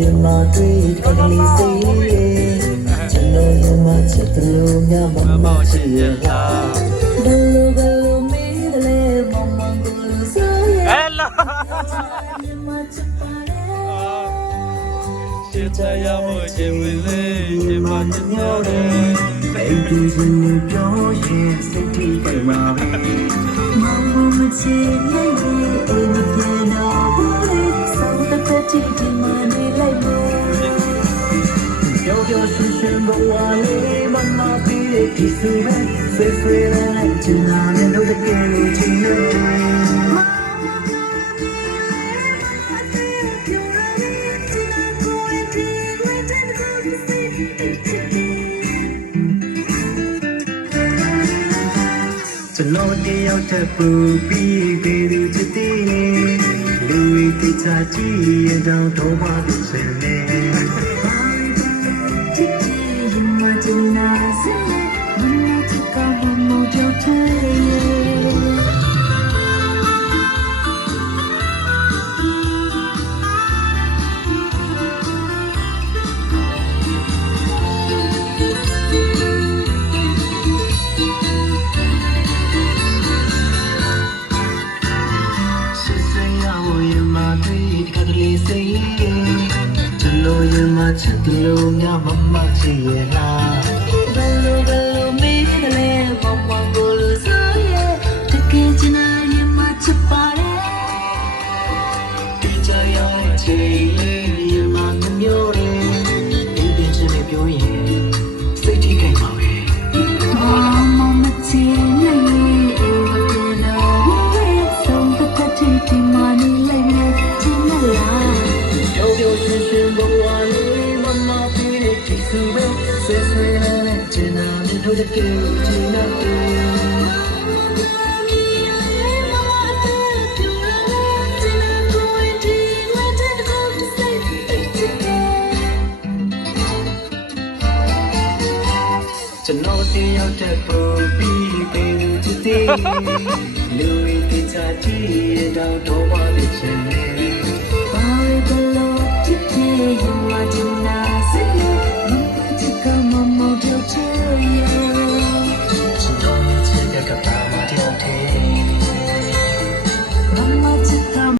ရမတွေ့ကလေးစိတ်ကျွန်တော်ရမချစ်တယ်လို့ညမမချစ်ရလားဘယ်လိုမင်းလည်းမမကိုလို့ဆိုရဟဲ့လားရမချစ်ပါတယ်ရှစ်ချရဖို့ရှင်ဝင်လေရှင်မချစ်များတယ်မိတ်တူစနေပြောရင်စိတ်ထိခိုက်မှာပဲမမချစ်နိုင်ဘူးအိမ်ပြန်တော့ဘူးစောင့်တဲ့ချစ်ဒီမနေလိုက်မယ်ပြောရွှင်ရွှင်ဘဝလေးမမပြီးတဲ့ဒီစုပဲဆွေဆွေလိုက်ချင်တာနဲ့လို့တကယ်လို့ချင်တယ်ကျွန်တော်တယောက်တည်းပူပြီးပေသူချစ်သေးတယ်လူတွေတခြားကြည့်ရတော့တော့ပါပြီစင်နေချစ်ရင်မချင်နာစင်မနချစ်ကမမို့ကြောက်တယ်ချစ်တယ်လို့ညမမချစ်ရလားဘယ်လိုမင်းလည်းမမကိုလို့ဆိုရတကယ်ချင်တာရမချစ်ပါတယ်ဒီကြရတဲ့ချိန်လေးရမမျိုးတယ်ဒီပြင်ချင်နေပြောရင်စိတ်ထိခိုက်မှာပဲမမချစ်နိုင်ဘူးဆုံးတဲ့ချစ်ဒီမနေလိုက်နေချင်လားပြောရွှင်ရွှင်ဘဝလေးဆွေဆွေနဲ့ချင်တာနဲ့တို့တကယ်ချင်တယ်ကျွန်တော်တယောက်တည်းပူပြီးပေသူတည်လူတွေတခြားကြည့်တော့တော့ပါလိမ့်မယ်